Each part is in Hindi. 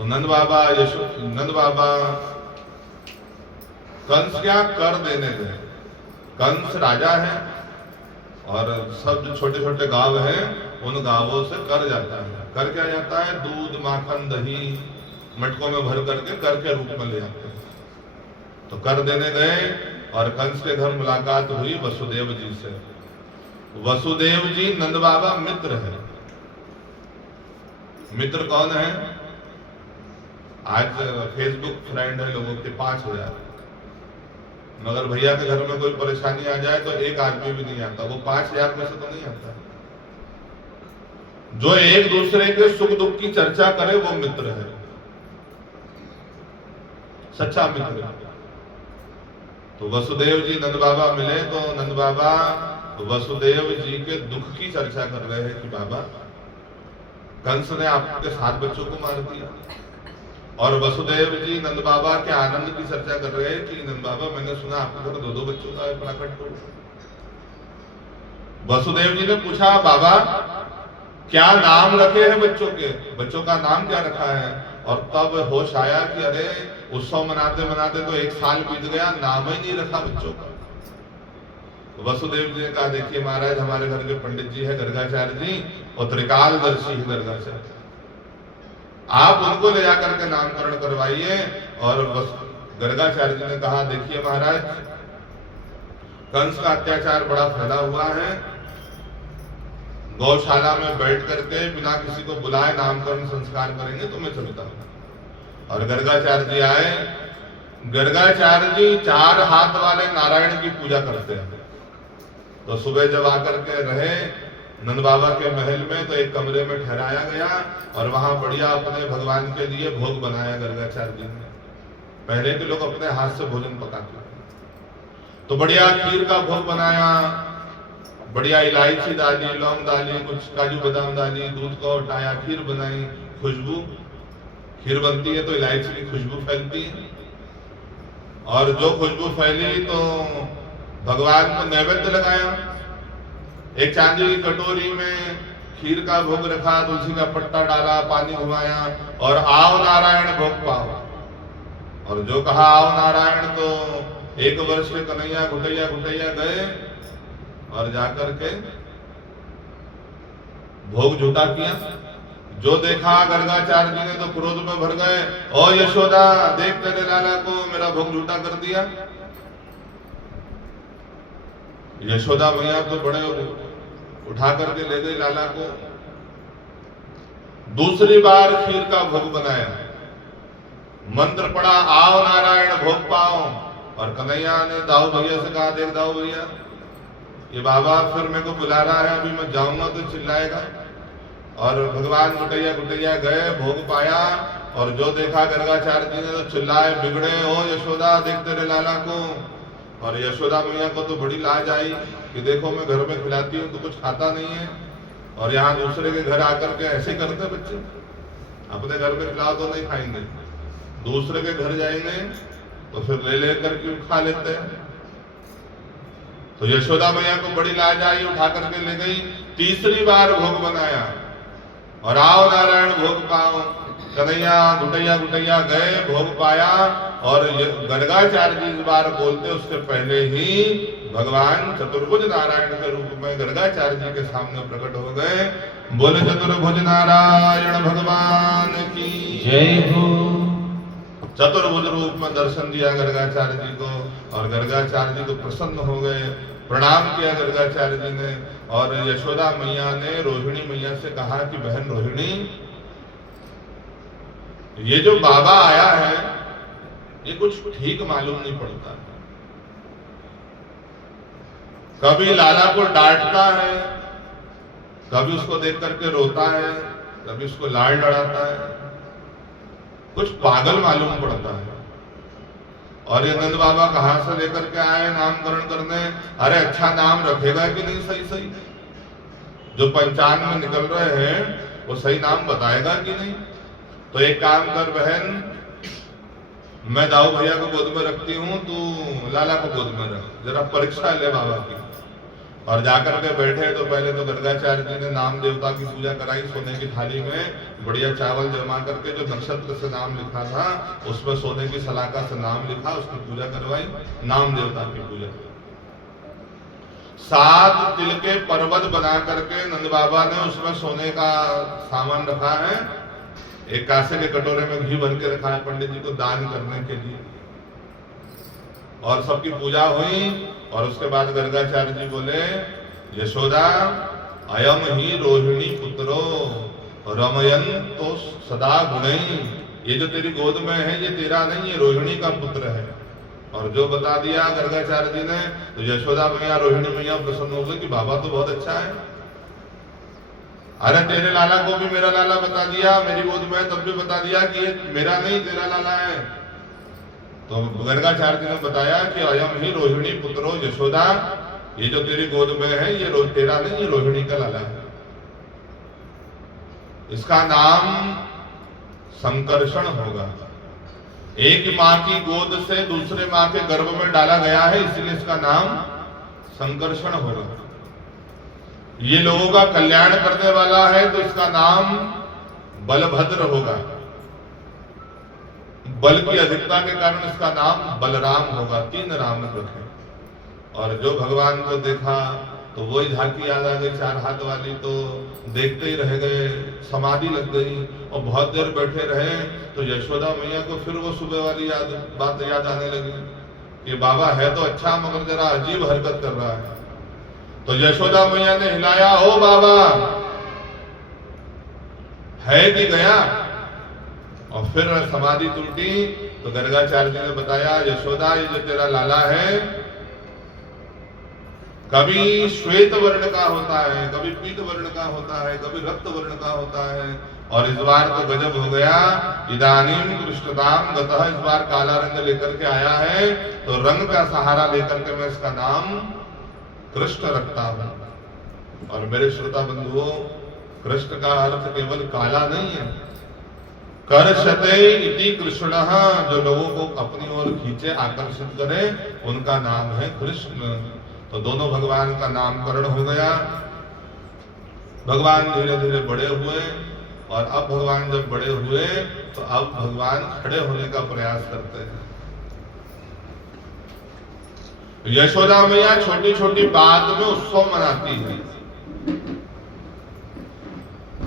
तो नंद बाबा कंस क्या कर देने गए। कंस राजा है और सब जो छोटे छोटे गांव हैं उन गांवों से कर जाता है। कर क्या जाता है? दूध, माखन, दही मटकों में भर करके कर के रूप में ले आते हैं। तो कर देने गए और कंस के घर मुलाकात हुई वसुदेव जी से। वसुदेव जी नंद बाबा मित्र है। मित्र कौन है? आज फेसबुक फ्रेंड है लोगों के 5000, मगर भैया के घर में कोई परेशानी आ जाए तो एक आदमी भी नहीं आता। वो 5000 में से तो नहीं आता। जो एक दूसरे के सुख दुख की चर्चा करे वो मित्र है, सच्चा मित्र। तो वसुदेव जी नंद बाबा मिले तो नंद बाबा वसुदेव जी के दुख की चर्चा कर रहे हैं कि बाबा कंस ने आपके 7 बच्चों को मार दिया। और वसुदेव जी नंद बाबा के आनंद की चर्चा कर रहे हैं कि नंद बाबा मैंने सुना आपके घर 2-2 बच्चों का प्राकट हो। वसुदेव जी ने पूछा बाबा क्या नाम रखे हैं बच्चों के? बच्चों का नाम क्या रखा है? और तब होश आया कि अरे उत्सव मनाते मनाते तो 1 साल बीत गया, नाम ही नहीं रखा बच्चों का। वसुदेव जी ने कहा देखिए महाराज हमारे घर के पंडित जी है गर्गाचार्य जी और त्रिकालदर्शी है गर्गाचार्य, आप उनको ले जाकर के नामकरण करवाइए। और गर्गाचार्य जी ने कहा देखिए महाराज कंस का अत्याचार बड़ा फैला हुआ है, गौशाला में बैठ करके बिना किसी को बुलाए नामकरण संस्कार करेंगे तो मैं चलता हूं। और गर्गाचार्य जी आए। गर्गाचार्य जी 4 हाथ वाले नारायण की पूजा करते हैं। तो सुबह जब आकर के रहे नंद बाबा के महल में तो एक कमरे में ठहराया गया और वहां बढ़िया अपने भगवान के लिए भोग बनाया गर्गाचार्य जी ने। पहले के लोग अपने हाथ से भोजन पकाते थे। तो बढ़िया खीर का भोग बनाया, बढ़िया इलायची डाली, लौंग डाली, कुछ काजू बादाम डाली, दूध को हटाया, खीर बनाई। खुशबू, खीर बनती है तो इलायची की खुशबू फैलती है और जो खुशबू फैली तो भगवान को नैवेद्य लगाया। एक चांदी की कटोरी में खीर का भोग रखा, तुलसी का पत्ता डाला, पानी घुमाया और आओ नारायण भोग पाओ। और जो कहा आओ नारायण तो 1 वर्ष के कन्हैया घुटैया गए और जाकर के भोग झूठा किया। जो देखा गर्गाचार्य जी ने तो क्रोध में भर गए, ओ यशोदा देख तेरे लाला को मेरा भोग झूठा कर दिया। यशोदा मैया तो बड़े उठा करके ले गई लाला को। दूसरी बार खीर का भोग बनाया, मंत्र पढ़ा आओ नारायण भोग पाओ। और कन्हैया ने दाऊ भैया से कहा देख दाऊ भैया ये बाबा फिर मेरे को बुला रहा है, अभी मैं जाऊंगा तो चिल्लाएगा। और भगवान घुटैया गए, भोग पाया और जो देखा गर्गाचार्य जी ने तो चिल्लाए बिगड़े, ओ यशोदा देख तेरे लाला को। और यशोदा मैया को तो बड़ी लाज आई कि देखो मैं घर में खिलाती हूँ तो कुछ खाता नहीं है और यहाँ दूसरे के घर आकर के ऐसे करते बच्चे। अपने घर में खिलाओ तो नहीं खाएंगे, दूसरे के घर जाएंगे तो फिर ले लेकर के खा लेते हैं। तो यशोदा मैया को बड़ी लाज आई, उठा करके ले गई। तीसरी बार भोग बनाया और आओ नारायण भोग पाओ। कन्हैया घुटैया गए, भोग पाया। और गर्गाचार्य जी इस बार बोलते उसके पहले ही भगवान चतुर्भुज नारायण के रूप में गर्गाचार्य जी के सामने प्रकट हो गए। बोले चतुर्भुज नारायण भगवान की जय हो। चतुर्भुज रूप में दर्शन दिया गर्गाचार्य जी को और गर्गाचार्य जी तो प्रसन्न हो गए। प्रणाम किया गर्गाचार्य जी ने। और यशोदा मैया ने रोहिणी मैया से कहा कि बहन रोहिणी ये जो बाबा आया है ये कुछ ठीक मालूम नहीं पड़ता। कभी लाला को डांटता है, कभी उसको देख करके रोता है, कभी उसको लाड़ लड़ाता है, कुछ पागल मालूम पड़ता है। और ये नंद बाबा कहां से लेकर के आए नामकरण करने? अरे अच्छा नाम रखेगा कि नहीं सही सही? जो पंचांग में निकल रहे हैं वो सही नाम बताएगा कि नहीं? तो एक काम कर बहन, मैं दाऊ भैया को गोद में रखती हूँ, तू लाला को गोद में रख, जरा परीक्षा ले बाबा की। और जाकर के बैठे तो पहले तो गर्गाचार्य जी ने नाम देवता की पूजा कराई। सोने की थाली में बढ़िया चावल जमा करके जो नक्षत्र से नाम लिखा था उसमें सोने की सलाखा से नाम लिखा, उसकी पूजा करवाई, नाम देवता की पूजा। 7 तिल के पर्वत बना करके नंद बाबा ने उसमें सोने का सामान रखा है। एक कांसे के कटोरे में घी भर के रखा है पंडित जी को दान करने के लिए। और सबकी पूजा हुई और उसके बाद गर्गाचार्य जी बोले, यशोदा अयम ही रोहिणी पुत्रो रमयन तो सदा गुणई, ये जो तेरी गोद में है ये तेरा नहीं, ये रोहिणी का पुत्र है। और जो बता दिया गर्गाचार्य जी ने तो यशोदा मैया रोहिणी मैया प्रसन्न हो गई कि बाबा तो बहुत अच्छा है। अरे तेरे लाला को भी मेरा लाला बता दिया, मेरी गोद में तब भी बता दिया कि ये मेरा नहीं तेरा लाला है। तो गर्गाचार्य जी ने बताया कि अयम ही रोहिणी पुत्रो यशोदा, ये जो तेरी गोद में है ये तेरा नहीं, ये रोहिणी का लाला है। इसका नाम संकर्षण होगा। एक माँ की गोद से दूसरे माँ के गर्भ में डाला गया है, इसलिए इसका नाम संकर्षण होगा। ये लोगों का कल्याण करने वाला है तो इसका नाम बलभद्र होगा। बल की अधिकता के कारण इसका नाम बलराम होगा। 3 राम रखे। और जो भगवान को देखा तो वही झांकी याद आ गई 4 हाथ वाली, तो देखते ही रह गए, समाधि लग गई और बहुत देर बैठे रहे। तो यशोदा मैया को फिर वो सुबह वाली बात याद आने लगी कि बाबा है तो अच्छा मगर जरा अजीब हरकत कर रहा है। तो यशोदा मैया ने हिलाया, ओ बाबा है कि गया? और फिर समाधि टूटी। तो गर्गाचार्य जी ने बताया, यशोदा ये जो तेरा लाला है कभी श्वेत वर्ण का होता है, कभी पीत वर्ण का होता है, कभी रक्त वर्ण का होता है। और इस बार तो गजब हो गया, इदानीम कृष्णदाम गतः, इस बार काला रंग लेकर के आया है। तो रंग का सहारा लेकर के मैं इसका नाम कृष्ण रखता हूं। और मेरे श्रोता बंधुओं, कृष्ण का अर्थ केवल काला नहीं है। कर्षते इति कृष्ण, जो लोगों को अपनी ओर खींचे, आकर्षित करे, उनका नाम है कृष्ण। तो दोनों भगवान का नामकरण हो गया। भगवान धीरे धीरे बड़े हुए और अब भगवान जब बड़े हुए तो अब भगवान खड़े होने का प्रयास करते हैं। यशोदा मैया छोटी छोटी बात में उत्सव मनाती है।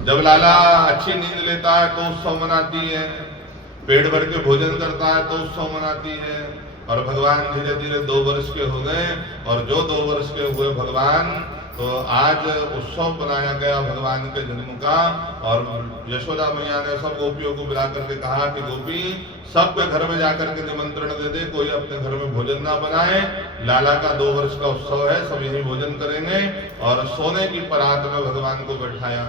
जब लाला अच्छी नींद लेता है तो उत्सव मनाती है, पेट भर के भोजन करता है तो उत्सव मनाती है। और भगवान धीरे धीरे 2 वर्ष के हो गए और जो 2 वर्ष के हुए भगवान, तो आज उत्सव बनाया गया भगवान के जन्म का। और यशोदा मैया ने सब गोपियों को बुला करके कहा कि गोपी सबके घर में जाकर के निमंत्रण दे दे, कोई अपने घर में भोजन ना बनाए। लाला का 2 वर्ष का उत्सव है, सब यही भोजन करेंगे। और सोने की परात में भगवान को बैठाया,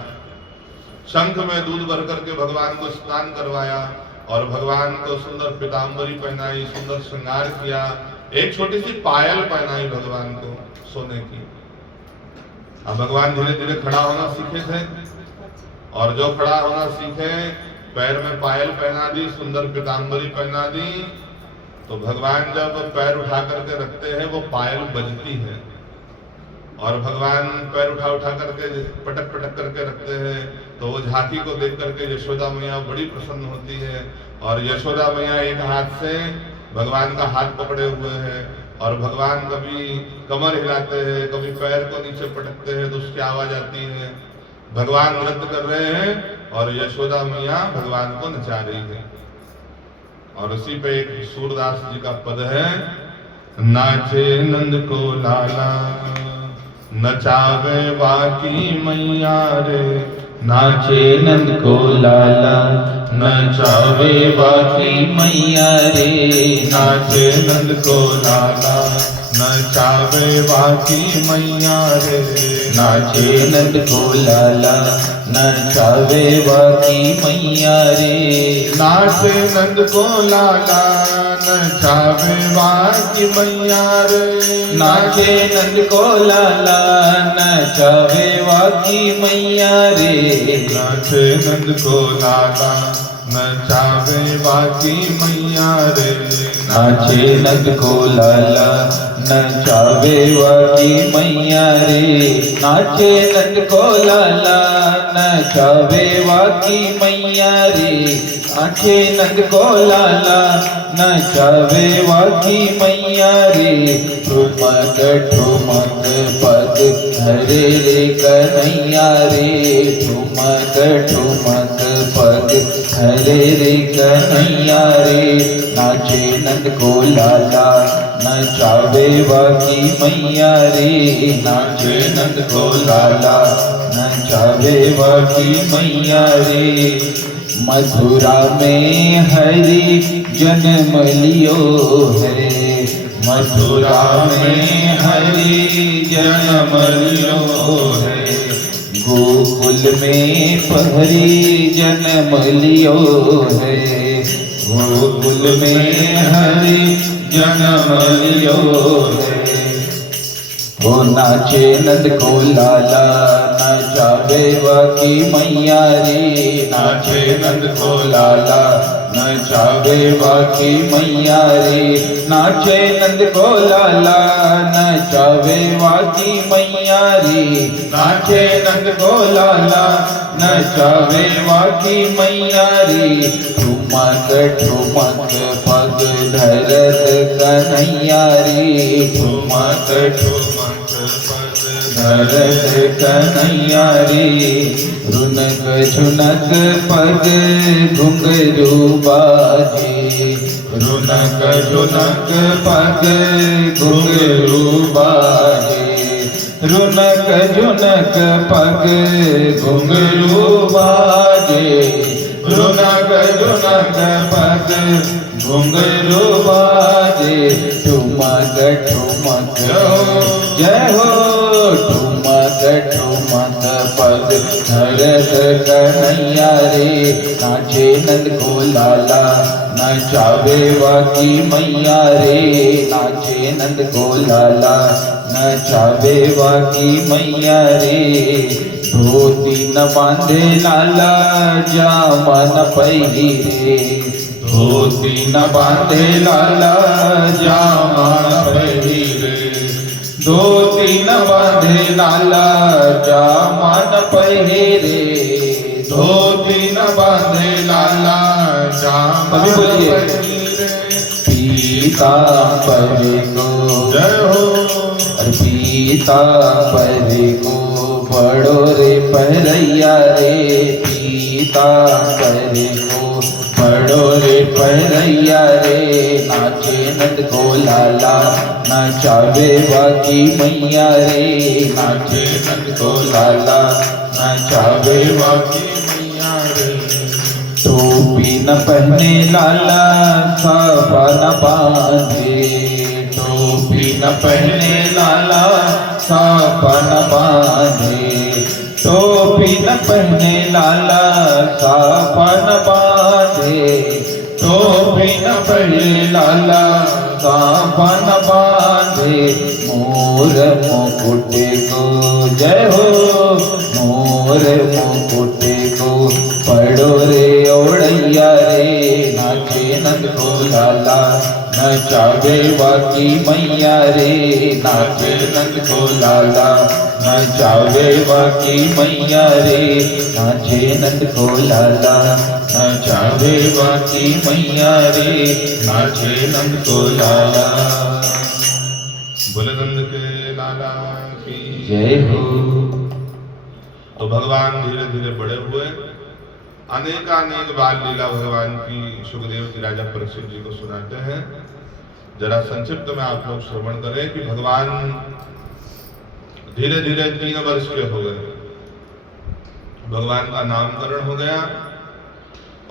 शंख में दूध भर करके भगवान को स्नान करवाया और भगवान को सुंदर पीताम्बरी पहनाई, सुंदर श्रृंगार किया। एक छोटी सी पायल पहनाई भगवान को सोने की। अब भगवान धीरे धीरे खड़ा होना सीखे थे और जो खड़ा होना सीखे, पैर में पायल पहना दी, सुंदर पीताम्बरी पहना दी। तो भगवान जब पैर उठा करके रखते हैं वो पायल बजती है और भगवान पैर उठा उठा करके पटक पटक करके रखते हैं। तो वो झांकी को देख करके यशोदा मैया बड़ी प्रसन्न होती है। और यशोदा मैया एक हाथ से भगवान का हाथ पकड़े हुए हैं और भगवान कभी कमर हिलाते हैं, कभी पैर को नीचे पटकते हैं तो उसकी आवाज आती है। भगवान नृत्य कर रहे हैं और यशोदा मैया भगवान को नचा रही है। और उसी पे एक सूरदास जी का पद है, नाचे नंद को लाला नचावे बाकी मैया रे, नाचे नंद को लाला नचावे बाकी मैया रे, नाचे नंद को लाला नचावे बाकी मैया रे, नाचे नंद को लाला नचावे बाकी मैया रे, नाचे नंद को लाला नचावे बाकी मैया रे, नाचे नंद को लाला नचावे बाकी मैया रे, नाचे नंद को लाला नचावे बाकी मैया रे, नाचे नंद को लाला नचावे वाकी मैया रे, नाचे नंद को लाला नचावे वाकी मैया रे, नाचे नंद को लाला नचावे वाकी मैया रे, ठुमक ठुमक पग धरे रे कन्हैया रे, ठुमक ठुमक पग धरे रे कन्हैया रे, नाचे नंद को लाला नचावे वाकी मैया रे, नाचे नंद को लाला नचावे वाकी मैया रे। मथुरा में हरि जन्म लियो है, मथुरा में हरि जन्म लियो है, गोकुल में पहरी जन्म लियो है, गोकुल में हरि जन्म लियो है। ओ नाचे नंद को लाला नचावे वाकी मैया रे, नाचे नंद को लाला नचावे वाकी मैया रे, नाचे नंद को लाला नचावे वाकी मैया रे, नाचे नंद को लाला नचावे वाकी मैया रे, ठुमक ठुमक पग धरत कन्हैया रे, ठुमक ठुमक धरत कन्हैया रे, रुनक झुनक पग घुंघरू बाजे, रुनक झुनक पग घुंघरू बाजे, रुनक झुनक पग घुंघरू बाजे, रुनक झुनक पग घुंघरू बाजे, ठुमक ठुमक जय हो, ठुमक ठुमक पग धरत कन्हैया रे, नाचे नंद को लाला नचावे वाकी मैया रे, नाचे नंद को लाला नचावे वाकी मैया रे, धोती न बांधे लाला जामन पहिरे, धोती न बांधे लाला जामन पहिरे, धोती न बांधे लाला जामन पहिरे, धोती न बांधे लाला जामन पहिरे, पीतांबर को जय हो, पीतांबर को पढ़ो रे पहरैया रे, पीतांबर को पढ़ो रे पहरैया रे, नाचे नंद को लाला नचावे वाकी मैया रे, नाचे नंद को लाला नचावे वाकी मैया रे, टोपी न पहने लाला साफा न बांधे, टोपी न पहने लाला साफा न बांधे, टोपी न पहने लाला साफा न बांधे, टोपी न पहने लाला साफा न बांधे, मोर मुकुट को जय हो, मोर मुकुट को पढ़ो रे ओढ़ैया रे, नाचे नंद को लाला नचावे वाकी मैया रे, नाचे नंद को लाला नचावे वाकी मैया रे, नाचे नंद को लाला नचावे वाकी मैया रे, नाचे नंद को लाला। बोले नंद के लाला की जय हो। तो भगवान धीरे धीरे बड़े हुए, अनेकानेक बाल लीला भगवान की सुखदेव जी राजा परीक्षित जी को सुनाते हैं। जरा संक्षिप्त में आप लोग श्रवण करें कि भगवान धीरे धीरे 3 वर्ष के हो गए, भगवान का नामकरण हो गया,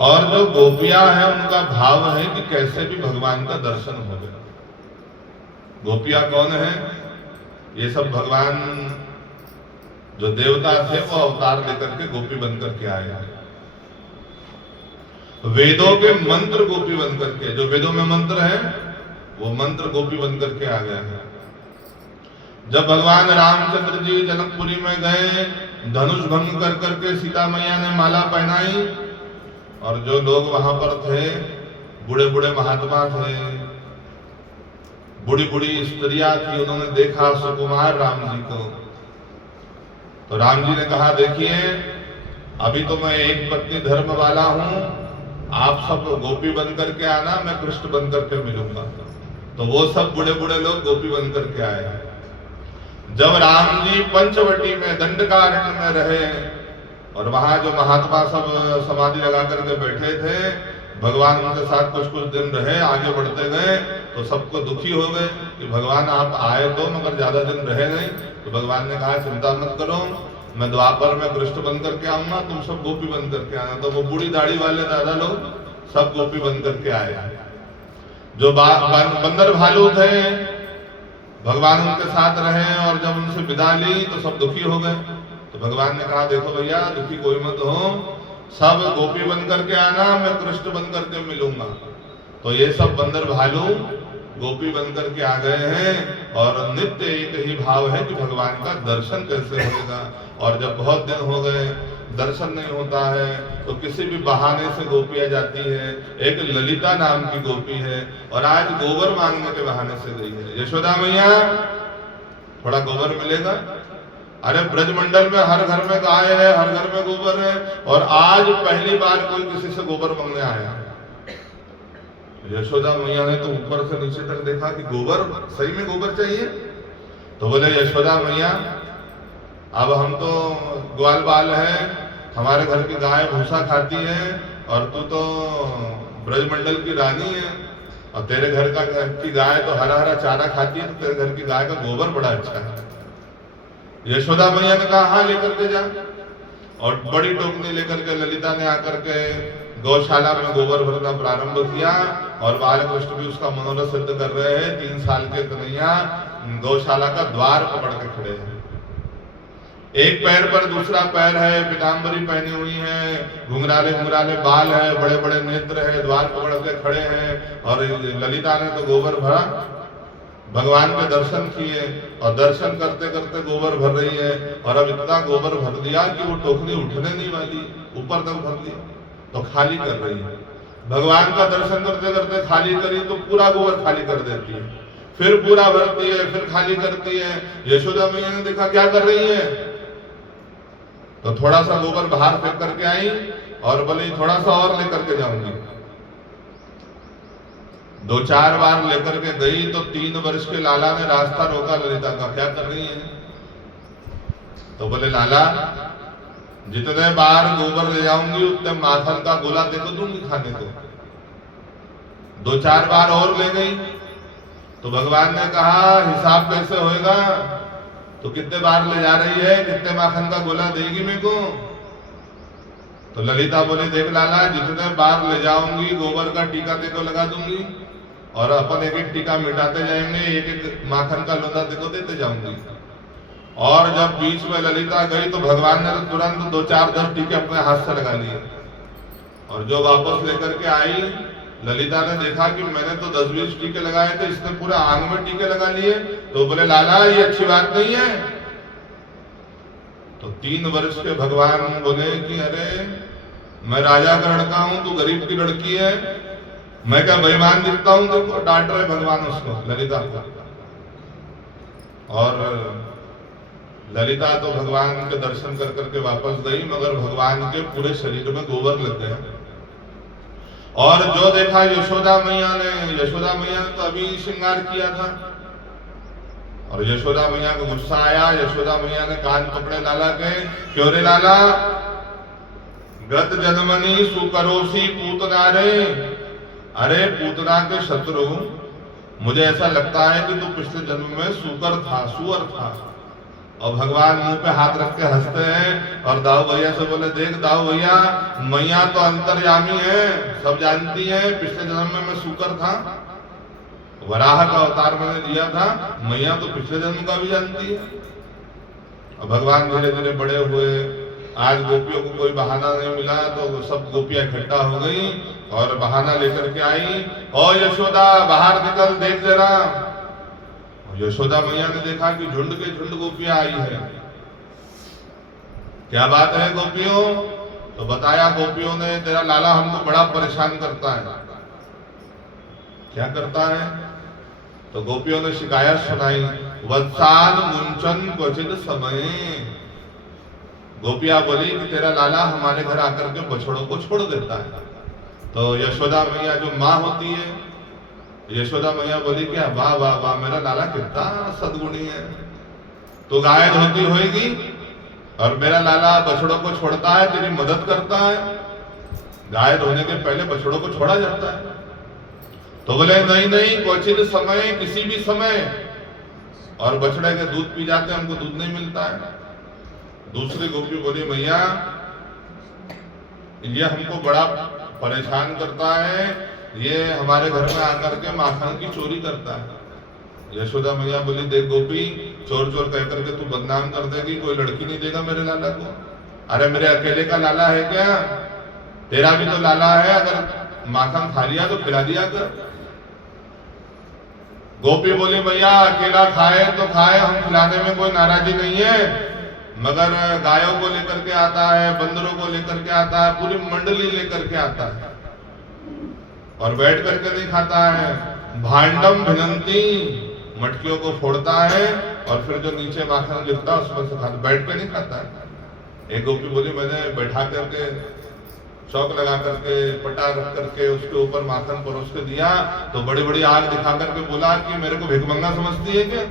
और जो गोपियां हैं उनका भाव है कि कैसे भी भगवान का दर्शन हो गया। गोपियां कौन है? ये सब भगवान जो देवता थे वो अवतार लेकर के गोपी बनकर के आए हैं। वेदों के मंत्र गोपी बनकर के, जो वेदों में मंत्र है वो मंत्र गोपी बनकर के आ गया है। जब भगवान रामचंद्र जी जनकपुरी में गए, धनुष भंग कर करके सीता मैया ने माला पहनाई, और जो लोग वहां पर थे, बूढ़े बूढ़े महात्मा थे, बूढ़ी बूढ़ी स्त्रियां थी, उन्होंने देखा सुकुमार राम जी को। तो राम जी ने कहा, देखिए अभी तो मैं एक पत्नी धर्म वाला हूं, आप सब गोपी बन करके आना, मैं कृष्ण बन करके मिलूंगा। तो वो सब बूढ़े बूढ़े लोग गोपी बन करके आए। जब राम जी पंचवटी में दंडकारण्य में रहे और वहां जो महात्मा सब समाधि लगा करके बैठे थे, भगवान उनके साथ कुछ कुछ दिन रहे, आगे बढ़ते गए, तो सबको दुखी हो गए कि भगवान आप आए तो मगर ज्यादा दिन रहे नहीं। तो भगवान ने कहा, चिंता मत करो, मैं द्वापर में कृष्ण बन करके आऊंगा, तुम सब गोपी बन करके आना। तो वो बूढ़ी दाढ़ी वाले दादा लोग सब गोपी बन करके आए। जो बंदर भालू थे, भगवान उनके साथ रहे और जब उनसे विदा ली तो सब दुखी हो गए। तो भगवान ने कहा, देखो भैया दुखी कोई मत हो, सब गोपी बन करके आना, मैं कृष्ण बन करके मिलूंगा। तो ये सब बंदर भालू गोपी बन करके आ गए हैं और नित्य एक ही भाव है कि भगवान का दर्शन कैसे होगा। और जब बहुत दिन हो गए दर्शन नहीं होता है तो किसी भी बहाने से गोपी आ जाती है। एक ललिता नाम की गोपी है और आज गोबर मांगने के बहाने से गई है। यशोदा मैया, थोड़ा गोबर मिलेगा? अरे ब्रजमंडल में हर घर में गाय है, हर घर में गोबर है, और आज पहली बार कोई किसी से गोबर मांगने आया। यशोदा मैया ने तो ऊपर से नीचे तक देखा कि गोबर, सही में गोबर चाहिए। तो बोले, यशोदा मैया अब हम तो ग्वाल बाल है, हमारे घर की गाय भूसा खाती है और तू तो ब्रजमंडल की रानी है और तेरे घर की गाय तो हरा हरा चारा खाती है, तो तेरे घर की गाय का गोबर बड़ा अच्छा है। यशोदा मैया ने कहा, हाँ लेकर के जा। और बड़ी टोकनी लेकर के ललिता ने आकर के गौशाला में गोबर भरना प्रारंभ किया और बालकृष्ण भी उसका मनोरथ सिद्ध कर रहे हैं। 3 साल के कन्हैया गौशाला का द्वार पकड़ के खड़े हैं। एक पैर पर दूसरा पैर है, पीताम्बरी पहनी हुई है, घुंघराले घुंघराले बाल है, बड़े बड़े नेत्र है, द्वार पकड़ के खड़े हैं। और ललिता ने तो गोबर भरा, भगवान के दर्शन किए और दर्शन करते करते गोबर भर रही है। और अब इतना गोबर भर दिया कि वो टोकरी उठने नहीं वाली, ऊपर तक भर दिया तो खाली कर रही है। भगवान का दर्शन करते करते खाली करी तो पूरा गोबर खाली कर देती है, फिर पूरा भरती है, फिर खाली करती है। यशोदा मैया ने देखा क्या कर रही है, तो थोड़ा सा गोबर बाहर फेंक करके आई और बोली, थोड़ा सा और लेकर के जाऊंगी। 2-4 बार लेकर के गई तो 3 वर्ष के लाला ने रास्ता रोका ललिता का, क्या कर रही है? तो बोले, लाला जितने बार गोबर ले जाऊंगी उतने माखन का गोला देखो दूंगी खाने को। 2-4 बार और ले गई तो भगवान ने कहा, हिसाब कैसे होएगा, तो कितने बार ले जा रही है, कितने माखन का गोला देगी मेरे को? तो ललिता बोली, देख लाला जितने बार ले जाऊंगी गोबर का टीका तेको लगा दूंगी और अपन एक एक टीका मिटाते जाएंगे, एक एक माखन का लोंदा तेको देते जाऊंगी। और जब बीच में ललिता गई तो भगवान ने तुरंत 2-4-10 टीके अपने हाथ से लगा लिए। और जो वापस लेकर के आई, ललिता ने देखा कि मैंने तो 10-20 टीके लगाए थे, इसने पूरा आंग में टीके लगा लिए। तो बोले, लाला ये अच्छी बात नहीं है। तो 3 वर्ष के भगवान बोले कि अरे मैं राजा का लड़का हूं, तू गरीब की लड़की है, मैं क्या बेईमान दिखता हूं? देखो डांट रहे भगवान उसको, ललिता को। और ललिता तो भगवान के दर्शन कर करके वापस गई, मगर भगवान के पूरे शरीर में गोबर लग गया। और जो देखा यशोदा मैया ने, यशोदा मैया ने तो अभी श्रृंगार किया था और यशोदा मैया को गुस्सा आया। यशोदा मैया ने कान पकड़े लाला के, क्यों रे लाला, गत जन्मनी सुकरोसी पूतना रे। अरे पूतना के शत्रु, मुझे ऐसा लगता है कि तू पिछले जन्म में सुकर था, सुअर था। और भगवान मुंह पे हाथ रख के हंसते हैं और दाऊ भैया से बोले, देख दाऊ भैया, मैया तो अंतर्यामी है, सब जानती है, पिछले जन्म में मैं सुकर था, वराह का अवतार मैंने लिया था, मैया तो पिछले जन्म का भी जानती है। और भगवान धीरे धीरे बड़े हुए, आज गोपियों को कोई बहाना नहीं मिला तो सब गोपियां इकट्ठा हो गई और बहाना लेकर के आई, और यशोदा बाहर निकल, देख जरा। यशोदा मैया ने देखा कि झुंड के झुंड गोपियां आई है। क्या बात है गोपियों? तो बताया गोपियों ने, तेरा लाला हमको बड़ा परेशान करता है। क्या करता है? तो गोपियों ने शिकायत सुनाई, वत्साल मुंचन क्वचित समय। गोपियां बोली कि तेरा लाला हमारे घर आकर के बछड़ों को छोड़ देता है। तो यशोदा मैया जो माँ होती है, यशोदा मैया बोली क्या वाह वाह वाह, मेरा लाला कितना सद्गुणी है, तो गाय धोती होगी और मेरा लाला बछड़ों को छोड़ता है, तेरी मदद करता है। गाय धोने के पहले बछड़ों को छोड़ा जाता है। तो बोले नहीं नहीं, क्वचित समय, किसी भी समय, और बछड़े के दूध पी जाते हैं, हमको दूध नहीं मिलता है। दूसरी गोपी बोली मैया ये हमको बड़ा परेशान करता है, ये हमारे घर में आकर के माखन की चोरी करता है। यशोदा मैया बोली देख गोपी, चोर चोर कह करके तू बदनाम कर देगी, कोई लड़की नहीं देगा मेरे लाला को। अरे मेरे अकेले का लाला है क्या? तेरा भी तो लाला है, अगर माखन खा लिया तो खिला दिया कर। गोपी बोली भैया अकेला खाए तो खाए, हम खिलाने में कोई नाराजी नहीं है, मगर गायों को लेकर के आता है, बंदरों को लेकर के आता है, पूरी मंडली लेकर के आता है और बैठ करके नहीं खाता है। भांडम भिनंती, मटकियों को फोड़ता है और फिर जो नीचे माखन गिरता है उसमें से खाता, बैठ के नहीं खाता है। एक गोपी बोली मैंने बैठा करके चौक लगा करके पटा रख करके उसके ऊपर माखन परोस के दिया तो बड़ी बड़ी आग दिखा करके बोला कि मेरे को भिखमंगा समझती है क्या,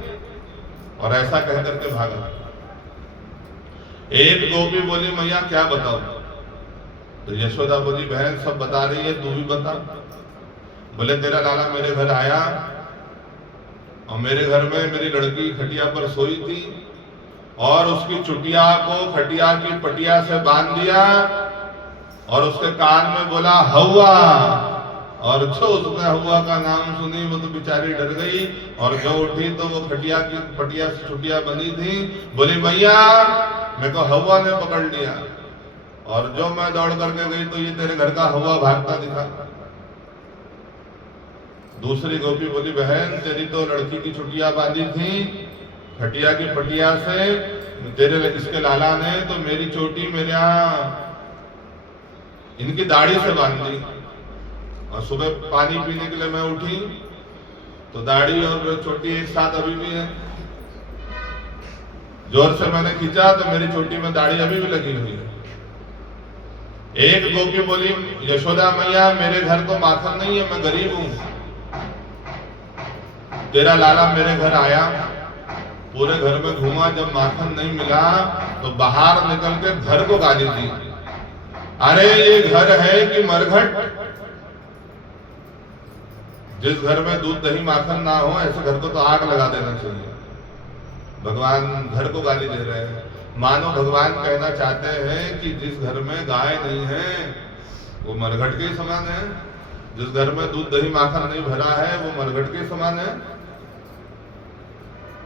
और ऐसा कह करके भागा। एक गोपी बोली मैया क्या बताओ? तो यशोदा बोली बहन सब बता रही है, तू भी बता। बोले तेरा लाला मेरे घर आया और मेरे घर में मेरी लड़की खटिया पर सोई थी और उसकी चुटिया को खटिया की पटिया से बांध दिया और उसके कान में बोला हवा, और जो उसने हवा का नाम सुनी वो तो बेचारी डर गई और जो उठी तो वो खटिया की पटिया से चुटिया बनी थी। बोली भैया मेरे को हवा ने पकड़ लिया और जो मैं दौड़ करके गई तो ये तेरे घर का हवा भागता दिखा। दूसरी गोपी बोली बहन तेरी तो लड़की की चुटिया बांधी थी खटिया की पटिया से, तेरे इसके लाला ने तो मेरी चोटी मेरे यहाँ इनकी दाढ़ी से बांध दी, और सुबह पानी पीने के लिए मैं उठी तो दाढ़ी और चोटी एक साथ अभी भी है। जोर से मैंने खींचा तो मेरी चोटी में दाढ़ी अभी भी लगी हुई है। एक गोपी बोली यशोदा मैया मेरे घर तो माखन नहीं है, मैं गरीब हूं, तेरा लाला मेरे घर आया, पूरे घर में घूमा, जब माखन नहीं मिला तो बाहर निकल के घर को गाली दी, अरे ये घर है कि मरघट, जिस घर में दूध दही माखन ना हो ऐसे घर को तो आग लगा देना चाहिए। भगवान घर को गाली दे रहे हैं, मानो भगवान कहना चाहते हैं कि जिस घर में गाय नहीं है वो मरघट के समान है, जिस घर में दूध दही माखन नहीं भरा है वो मरघट के समान है।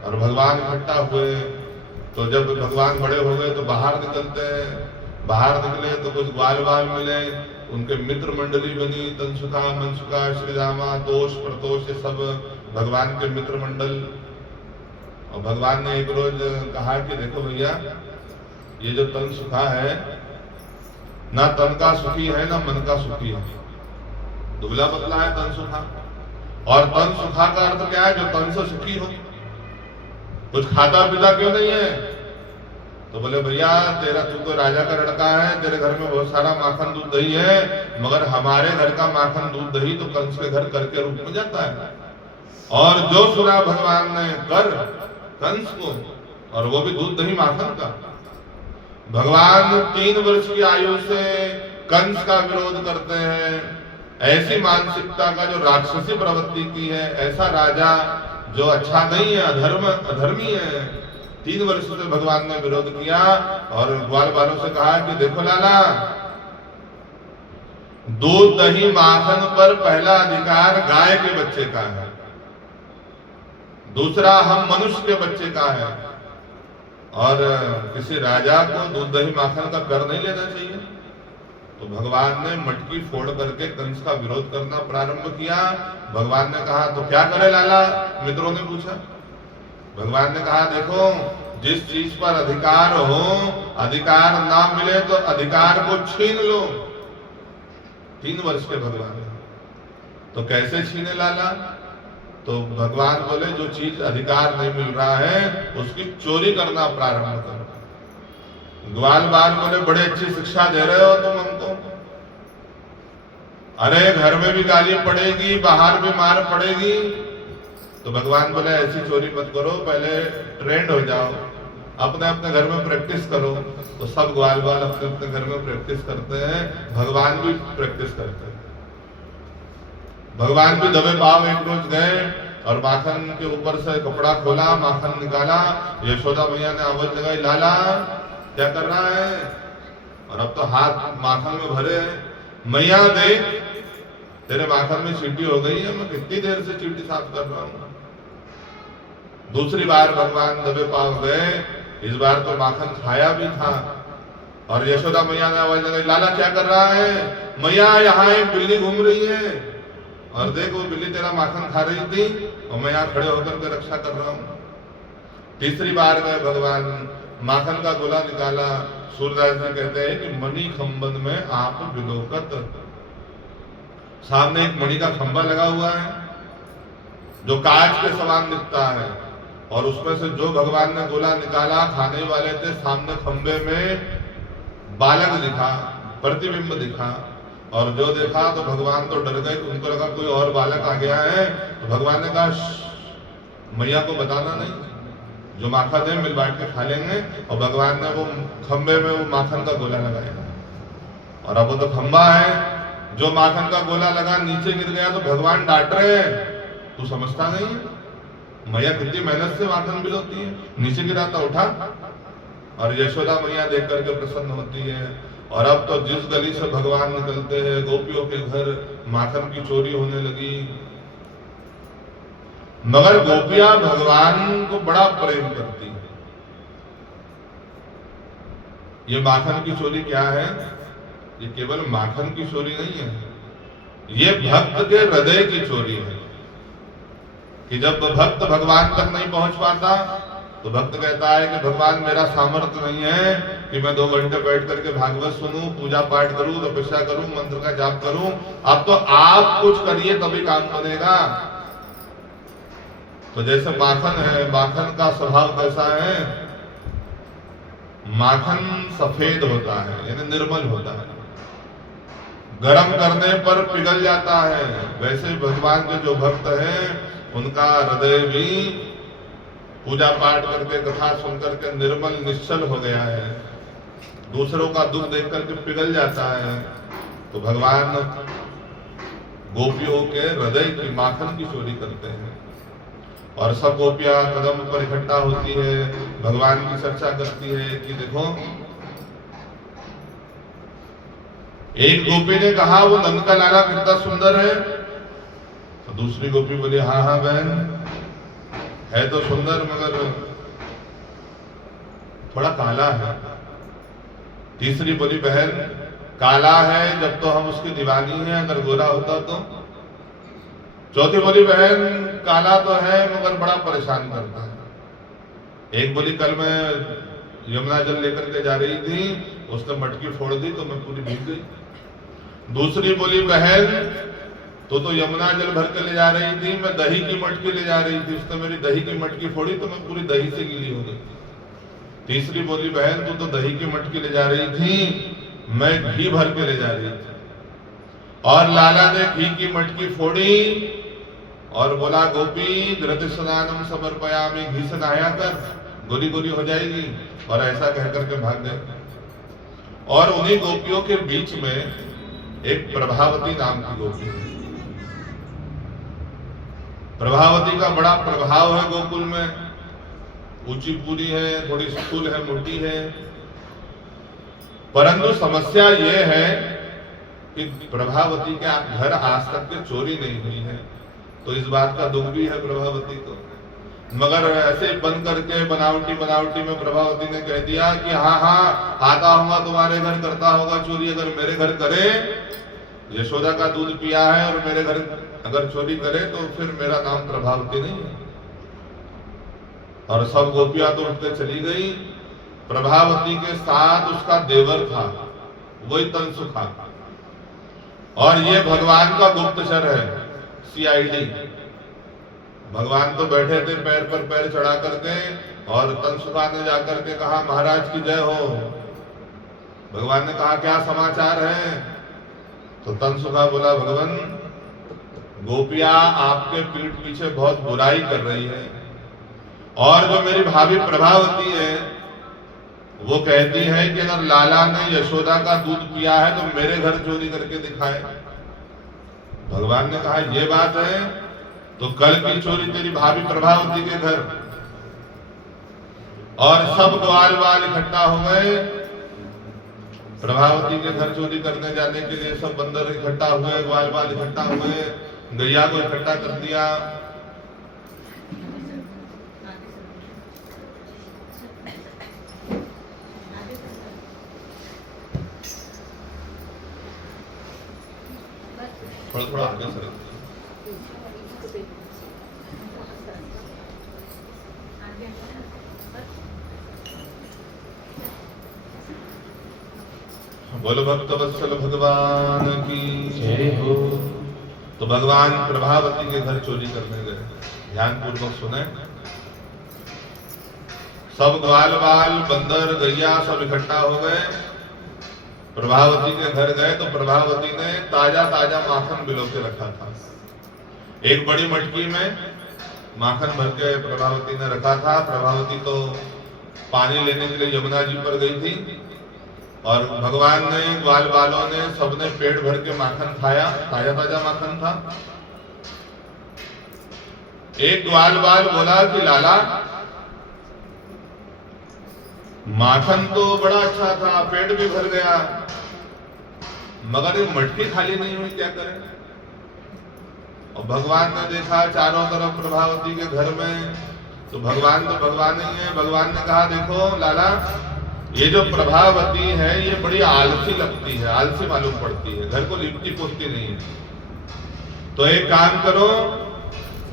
और भगवान इकट्ठा हुए तो जब भगवान बड़े हो गए तो बाहर निकलते हैं, बाहर निकले तो कुछ ग्वाल बाल मिले, उनके मित्र मंडली बनी, तनसुखा मनसुखा श्रीरामा तोष प्रतोष, ये सब भगवान के मित्र मंडल। और भगवान ने एक रोज कहा कि देखो भैया ये जो तनसुखा है ना तन का सुखी है ना मन का सुखी है, दुबला पतला है तनसुखा, और तनसुखा का अर्थ क्या है? जो तन से सुखी हो, कुछ खाता पीता क्यों नहीं है? तो बोले भैया तेरा तू तो राजा का लड़का है, तेरे घर में बहुत सारा माखन दूध दही है, मगर हमारे घर का माखन दूध दही तो कंस के घर कर के रूप में जाता है, और जो सुना भगवान ने कर कंस को, और वो भी दूध दही माखन का। भगवान 3 वर्ष की आयु से कंस का विरोध करते हैं, ऐसी मानसिकता का जो राक्षसी प्रवृत्ति की है, ऐसा राजा जो अच्छा नहीं है, अधर्मी है, 3 वर्ष से भगवान ने विरोध किया और ग्वाल बालों से कहा कि देखो लाला, दूध दही माखन पर पहला अधिकार गाय के बच्चे का है, दूसरा हम मनुष्य के बच्चे का है, और किसी राजा को दूध दही माखन का कर नहीं लेना चाहिए। तो भगवान ने मटकी फोड़ करके कंस का विरोध करना प्रारंभ किया। भगवान ने कहा तो क्या करे लाला? मित्रों ने पूछा। भगवान ने कहा देखो, जिस चीज पर अधिकार हो, अधिकार ना मिले तो अधिकार को छीन लो। 3 वर्ष के भगवान, तो कैसे छीने लाला? तो भगवान बोले जो चीज अधिकार नहीं मिल रहा है उसकी चोरी करना प्रारंभ करो। ग्वाल बाल बोले बड़े अच्छी शिक्षा दे रहे हो तुम हमको, अरे घर में भी गाली पड़ेगी, बाहर भी मार पड़ेगी। तो भगवान बोले ऐसी चोरी मत करो, पहले ट्रेंड हो जाओ, अपने अपने घर में प्रैक्टिस करो। तो सब ग्वाल बाल अपने अपने घर में प्रैक्टिस करते हैं, भगवान भी प्रैक्टिस करते हैं। भगवान भी दबे पाव एक रोज गए और माखन के ऊपर से कपड़ा खोला, माखन निकाला। यशोदा मैया ने आवाज लगाई, लाला क्या कर रहा है? और अब तो हाथ माखन में भरे हैं। मैया देख तेरे माखन में चींटी हो गई है, मैं कितनी देर से चींटी साफ कर रहा हूं। दूसरी बार भगवान दबे पाव गए, इस बार तो माखन खाया भी था। और यशोदा मैया ने आवाज लगाई, लाला क्या कर रहा है? मैया यहाँ एक बिल्ली घूम रही है और देख वो बिल्ली तेरा माखन खा रही थी और मैं यहाँ खड़े होकर के रक्षा कर रहा हूँ। तीसरी बार गए भगवान, माखन का गोला निकाला। सूरदास जी कहते हैं कि मणि खंबन में आप बिलोकत, सामने एक मणि का खंबा लगा हुआ है जो कांच के समान दिखता है, और उसमें से जो भगवान ने गोला निकाला खाने वाले थे, सामने खंबे में बालक दिखा, प्रतिबिंब दिखा। और जो देखा तो भगवान तो डर गए, उनको लगा कोई और बालक आ गया है। तो भगवान ने कहा मैया को बताना नहीं, जो माखन है मिल बांट के खा लेंगे। और भगवान ने वो खंबे में वो माखन का गोला लगाया, और अब वो तो खंबा है, जो माखन का गोला लगा नीचे गिर गया तो भगवान डांट रहे हैं, तू समझता नहीं है मैया कितनी मेहनत से माखन बिलोती है, नीचे गिरा तो उठा। और यशोदा मैया देख करके प्रसन्न होती है। और अब तो जिस गली से भगवान निकलते हैं गोपियों के घर माखन की चोरी होने लगी। मगर गोपियां भगवान को बड़ा प्रेम करती है। ये माखन की चोरी क्या है? ये केवल माखन की चोरी नहीं है, ये भक्त के हृदय की चोरी है। कि जब भक्त भगवान तक नहीं पहुंच पाता तो भक्त कहता है कि भगवान मेरा सामर्थ्य नहीं है कि मैं 2 घंटे बैठ करके भागवत सुनूं, पूजा पाठ करूं, तपस्या करूं, मंत्र का जाप करूं। अब तो आप कुछ करिए तभी काम बनेगा। तो जैसे माखन है, माखन का स्वभाव कैसा है? माखन सफेद होता है, यानी निर्मल होता है, गर्म करने पर पिघल जाता है। वैसे भगवान के जो भक्त हैं उनका हृदय भी पूजा पाठ करके, कथा सुन करके निर्मल निश्चल हो गया है, दूसरों का दुख देख करके पिघल जाता है। तो भगवान गोपियों के हृदय की माखन की चोरी करते हैं। और सब गोपियां कदम पर इकट्ठा होती है, भगवान की चर्चा करती है कि देखो, एक गोपी ने कहा वो नंद का लाला कितना सुंदर है। तो दूसरी गोपी बोली हाँ हाँ बहन है तो सुंदर, मगर थोड़ा काला है। तीसरी बोली बहन काला है जब तो हम उसकी दीवानी है, अगर गोरा होता तो। चौथी बोली बहन काला तो है मगर बड़ा परेशान करता है। एक बोली कल मैं यमुना जल लेकर के जा रही थी, उसने मटकी फोड़ दी तो मैं पूरी भीग गई। दूसरी बोली बहन तो यमुना जल भर के ले जा रही थी, मैं दही की मटकी ले जा रही थी, उसने मेरी दही की मटकी फोड़ी तो मैं पूरी दही से गीली हो गई। तीसरी बोली बहन तू तो दही की मटकी ले जा रही थी, मैं घी भर के ले जा रही थी। और लाला ने घी की मटकी फोड़ी और बोला गोपी घृत स्नानम समर्पयामि, घी से नहाया कर, गोरी गोरी हो जाएगी। और ऐसा कह करके भाग गए। और उन्हीं गोपियों के बीच में एक प्रभावती नाम की गोपी है। प्रभावती का बड़ा प्रभाव है गोकुल में, ऊंची पूरी है, थोड़ी स्थूल है, मोटी है। परंतु समस्या यह है कि प्रभावती के घर आज तक के चोरी नहीं हुई है, तो इस बात का दुख भी है प्रभावती को। मगर ऐसे बंद करके बनावटी में प्रभावती ने कह दिया कि हाँ हाँ आता होगा तुम्हारे घर, करता होगा चोरी, अगर मेरे घर करे, यशोदा का दूध पिया है और मेरे घर अगर चोरी करे तो फिर मेरा नाम प्रभावती नहीं है। और सब गोपियां तो उठकर चली गई। प्रभावती के साथ उसका देवर था, वही तनसुखा, और ये भगवान का गुप्तचर है, CID। भगवान तो बैठे थे पैर पर पैर चढ़ा करके, और तंसुका ने जाकर के कहा महाराज की जय हो। भगवान ने कहा क्या समाचार है? तो तंसुका बोला भगवान, गोपियां आपके पीठ पीछे बहुत बुराई कर रही है, और जो मेरी भाभी प्रभावती है वो कहती है कि अगर लाला ने यशोदा का दूध पिया है तो मेरे घर चोरी करके दिखाए। भगवान ने कहा ये बात है, तो कल की चोरी तेरी भाभी प्रभावती के घर। और सब ग्वाल बाल इकट्ठा हो गए, प्रभावती के घर चोरी करने जाने के लिए सब बंदर इकट्ठा हुए, ग्वाल बाल इकट्ठा हुए, गैया को इकट्ठा कर दिया। थोड़ा थोड़ा आगे सर। बोलो भक्त वत्सल भगवान की जय हो। तो भगवान प्रभावती के घर चोरी करने गए। ध्यान पूर्वक सुने। सब ग्वाल बाल बंदर गैया सब इकट्ठा हो गए, प्रभावती के घर गए तो प्रभावती ने ताजा ताजा माखन भिगो के रखा था। एक बड़ी मटकी में माखन भर के प्रभावती ने रखा था। प्रभावती तो पानी लेने के लिए यमुना जी पर गई थी, और भगवान ने ग्वाल बालों ने सबने पेट भर के माखन खाया। ताजा ताजा माखन था। एक ग्वाल बाल बोला कि लाला माखन तो बड़ा अच्छा था, पेट भी भर गया, मगर ये मटकी खाली नहीं हुई, क्या करें? और भगवान ने देखा चारों तरफ प्रभावती के घर में, तो भगवान तो भगवान ही है। भगवान ने कहा देखो लाला, ये जो प्रभावती है ये बड़ी आलसी लगती है, आलसी मालूम पड़ती है, घर को लिपटी पोतती नहीं है। तो एक काम करो,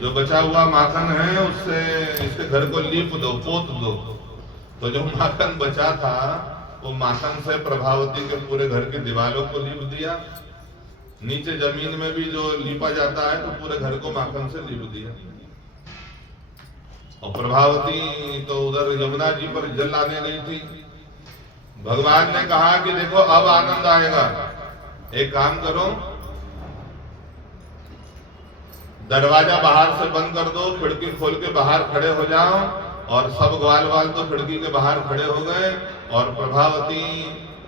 जो बचा हुआ माखन है उससे इसके घर को लीप दो, पोत दो। तो जो माखन बचा था वो माखन से प्रभावती के पूरे घर की दीवारों को लीप दिया। नीचे जमीन में भी जो लीपा जाता है तो पूरे घर को माखन से लीप दिया। और प्रभावती तो उधर यमुना जी पर जल लाने गई थी। भगवान ने कहा कि देखो अब आनंद आएगा, एक काम करो, दरवाजा बाहर से बंद कर दो, खिड़की खोल के बाहर खड़े हो जाओ। और सब ग्वाल बाल तो खिड़की के बाहर खड़े हो गए, और प्रभावती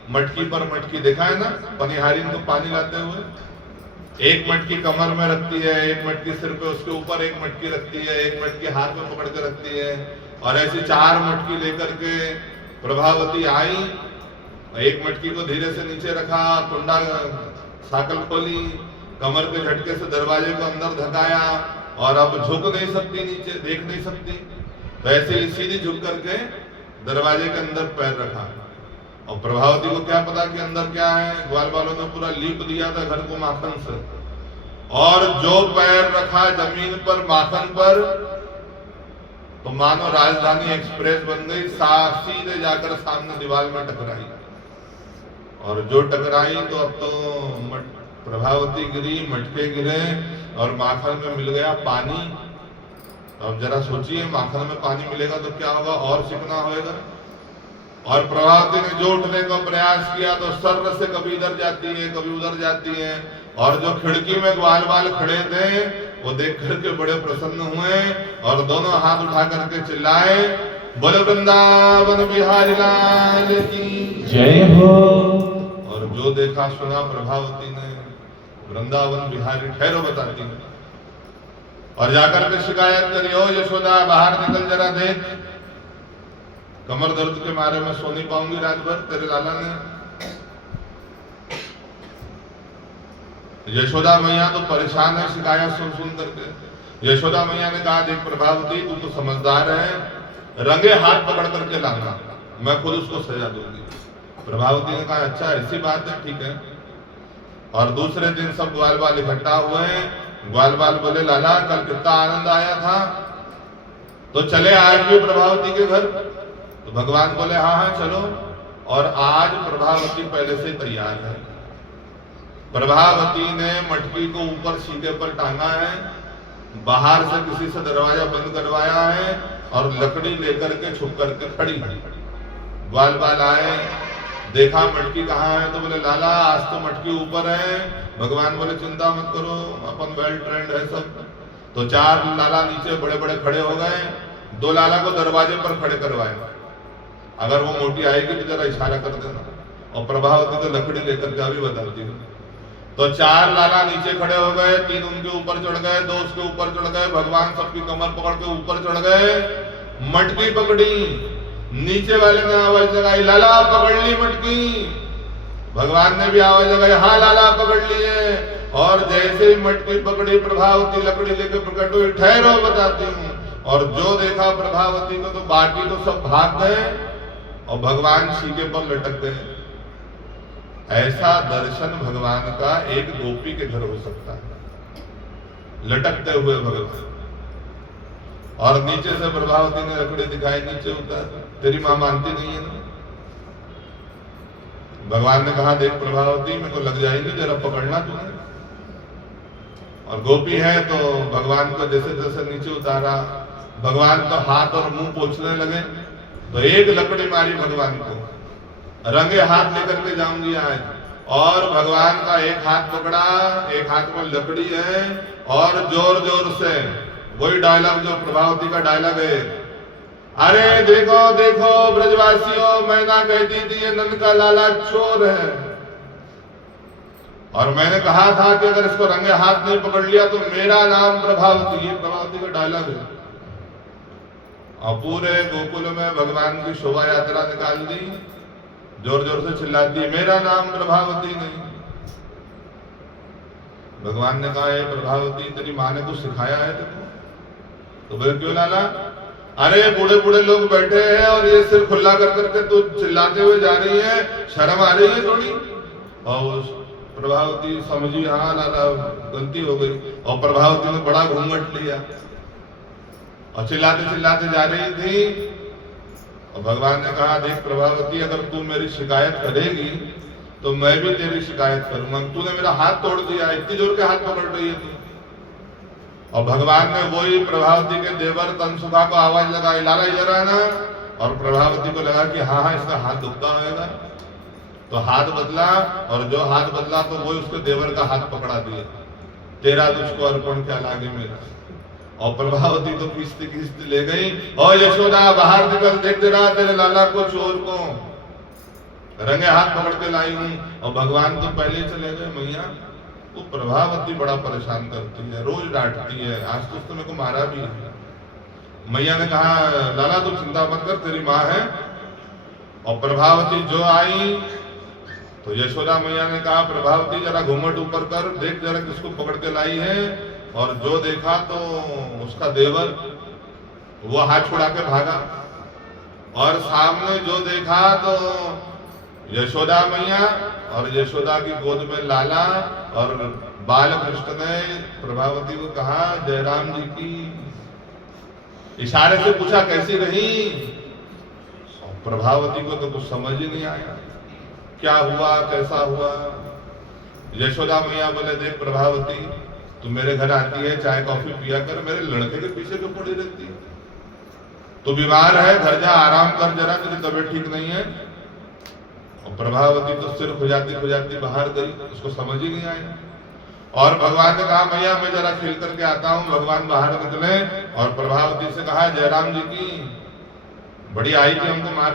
मटकी पर मटकी, देखा है ना पनिहारिन को पानी लाते हुए, एक मटकी कमर में रखती है, एक मटकी सिर पे, उसके ऊपर एक मटकी रखती है, एक मटकी हाथ में पकड़ के रखती है, और ऐसी 4 मटकी लेकर के प्रभावती आई। एक मटकी को धीरे से नीचे रखा, कुंडा साकल खोली, कमर के झटके से दरवाजे को अंदर धकाया, और अब झुक नहीं सकती, नीचे देख नहीं सकती, तो ऐसे ही सीधी झुक करके दरवाजे के अंदर पैर रखा। और प्रभावती को क्या पता कि अंदर क्या है, ग्वाल बालों ने पूरा लीप दिया था घर को माखन से। और जो पैर रखा जमीन पर माखन पर, तो मानो राजधानी एक्सप्रेस बन गई, सीधे जाकर सामने दीवार में टकराई। और जो टकराई तो अब तो प्रभावती गिरी, मटके गिरे, और माखन में मिल गया पानी। अब जरा सोचिए, माखन में पानी मिलेगा तो क्या होगा, और चिकना होएगा। और प्रभावती ने जो उठने का प्रयास किया तो सर्र से कभी इधर जाती है, कभी उधर जाती है। और जो खिड़की में ग्वाल बाल खड़े थे वो देख करके बड़े प्रसन्न हुए, और दोनों हाथ उठा करके चिल्लाए, बोले वृंदावन बिहारी लाल की जय हो। और जो देखा सुना प्रभावती ने, वृंदावन बिहारी ठहरो बताती है, और जाकर के शिकायत करी, ओ यशोदा बाहर निकल जरा देख, कमर दर्द के मारे में सो नहीं पाऊंगी रात भर, तेरे लाला ने। यशोदा मैया तो परेशान है शिकायत सुन सुन करके। यशोदा मैया ने कहा देख प्रभावती, तू तो समझदार है, रंगे हाथ पकड़ करके लाना, मैं खुद उसको सजा दूंगी। प्रभावती ने कहा अच्छा ऐसी बात है, ठीक है। और दूसरे दिन सब ग्वाल बाल इकट्ठा हुए। ग्वाल बाल बोले लाला कल कितना आनंद आया था, तो चले आज भी प्रभावती के घर। तो भगवान बोले हाँ हाँ चलो। और आज प्रभावती पहले से तैयार है। प्रभावती ने मटकी को ऊपर सीधे पर टांगा है, बाहर से किसी से दरवाजा बंद करवाया है और लकड़ी लेकर के छुप करके खड़ी है। ग्वाल बाल आए, देखा मटकी कहाँ है, तो बोले लाला आज तो मटकी ऊपर है। भगवान बोले चिंता मत करो, अपन वेल ट्रेंड है सब। तो 4 लाला नीचे बड़े बड़े खड़े हो गए, 2 लाला को दरवाजे पर खड़े करवाए, अगर वो मोटी आएगी तो जरा इशारा कर देना। और प्रभावती तो लकड़ी लेकर के अभी बताती है। तो 4 लाला नीचे खड़े हो गए, 3 उनके ऊपर चढ़ गए, 2 उसके ऊपर चढ़ गए। भगवान सबकी कमर पकड़ के ऊपर चढ़ गए, मटकी पकड़ी, नीचे वाले ने आवाज लगाई लाला पकड़ ली मटकी। भगवान ने भी आवाज लगाई हाँ लाला पकड़ लिए। और जैसे ही मटकी पकड़ी प्रभावती लकड़ी लेकर प्रकट हुई, ठहरो बताती हूँ। और जो देखा प्रभावती को तो बाकी तो सब भाग गए और भगवान सीके पर लटक गए। ऐसा दर्शन भगवान का एक गोपी के घर हो सकता है, लटकते हुए भगवान। और नीचे से प्रभावती ने लकड़ी दिखाई, नीचे उतार, तेरी मां मानती नहीं है ना। भगवान ने कहा देख प्रभावती मेरे को लग जाएगी, जरा पकड़ना तूने। और गोपी है तो भगवान को जैसे जैसे नीचे उतारा, भगवान तो हाथ और मुंह पोंछने लगे। तो एक लकड़ी मारी भगवान को, रंगे हाथ लेकर के जाऊंगी आज। और भगवान का एक हाथ पकड़ा, एक हाथ में लकड़ी है, और जोर जोर से वही डायलॉग जो प्रभावती का डायलॉग है, अरे देखो देखो ब्रजवासियों, मैना कहती थी ये नंद का लाला चोर है। और मैंने कहा था कि अगर इसको रंगे हाथ नहीं पकड़ लिया तो मेरा नाम प्रभावती। ये प्रभावती का डायलॉग है। और पूरे गोकुल में भगवान की शोभा यात्रा निकाल दी, जोर जोर से चिल्लाती मेरा नाम प्रभावती नहीं। भगवान ने कहा प्रभावती तेरी माँ ने कुछ सिखाया है तुमको? तो बोले क्यों लाला? अरे बूढ़े बूढ़े लोग बैठे हैं और ये सिर खुला कर करके तू चिल्लाते हुए जा रही है, शर्म आ रही है थोड़ी? और प्रभावती समझी हाँ लाला गलती हो गई। और प्रभावती ने बड़ा घूंघट लिया और चिल्लाते चिल्लाते जा रही थी। और भगवान ने कहा देख प्रभावती अगर तू मेरी शिकायत करेगी तो मैं भी तेरी शिकायत करूंगा। तूने मेरा हाथ तोड़ दिया, इतनी जोर के हाथ पकड़ रही है तू। और भगवान ने वही प्रभावती के देवर तनसुखा को आवाज लगाई लाला इधर आना। और प्रभावती को लगा कि हाँ हाँ इसका हाथ दुखता होगा, तो हाथ बदला। और जो हाथ बदला तो वही उसके देवर का हाथ पकड़ा दिया, तेरा तुझको अर्पण क्या लागे मेरा। और प्रभावती तो खींचती खींचती ले गई, और यशोदा बाहर निकल, देख दे रहा तेरे लाला को चोर को रंगे हाथ पकड़ के लाई हूं। और भगवान तो पहले ही चले गए। मैया वो प्रभावती बड़ा परेशान करती है, रोज डांटती है, आज तो उसने मेरे को मारा भी है। मैया ने कहा लाला तू चिंता मत कर, तेरी माँ है। और प्रभावती जो आई तो यशोदा मैया ने कहा प्रभावती जरा घूमट ऊपर कर, देख जरा किसको पकड़ के लाई है। और जो देखा तो उसका देवर, वो हाथ छुड़ा के भागा। और सामने जो देखा तो यशोदा मैया और यशोदा की गोद में लाला। और बाल कृष्ण ने प्रभावती को कहा जयराम जी की, इशारे से पूछा कैसी रही। और प्रभावती को तो कुछ समझ ही नहीं आया क्या हुआ कैसा हुआ। यशोदा मैया बोले देख प्रभावती तू मेरे घर आती है, चाय कॉफी पिया कर, मेरे लड़के के पीछे क्यों पड़ी रहती है? तू बीमार है, घर जा आराम कर जरा, तेरी तबीयत ठीक नहीं है। और प्रभावती तो सिर खुजाती बाहर गई, उसको समझ ही नहीं आया। और भगवान ने कहा मैया मैं जरा खेल करके आता हूँ। भगवान बाहर निकले और प्रभावती से कहा जयराम जी की बड़ी आई थी हमको मार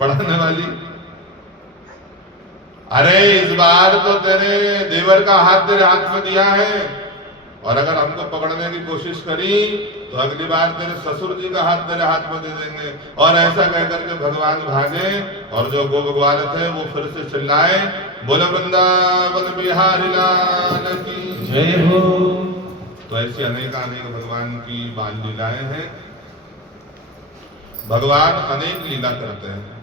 पढ़ाने वाली। अरे इस बार तो तेरे देवर का हाथ तेरे हाथ में दिया है, और अगर हमको पकड़ने की कोशिश करी तो अगली बार तेरे ससुर जी का हाथ तेरे हाथ में दे देंगे। और ऐसा कहकर के भगवान भागे। और जो गोपबाल थे वो फिर से चिल्लाए बोले वृंदावन बिहारी लाल की जय हो। तो ऐसी अनेक भगवान की बाल लीलाएं हैं। भगवान अनेक लीला करते हैं।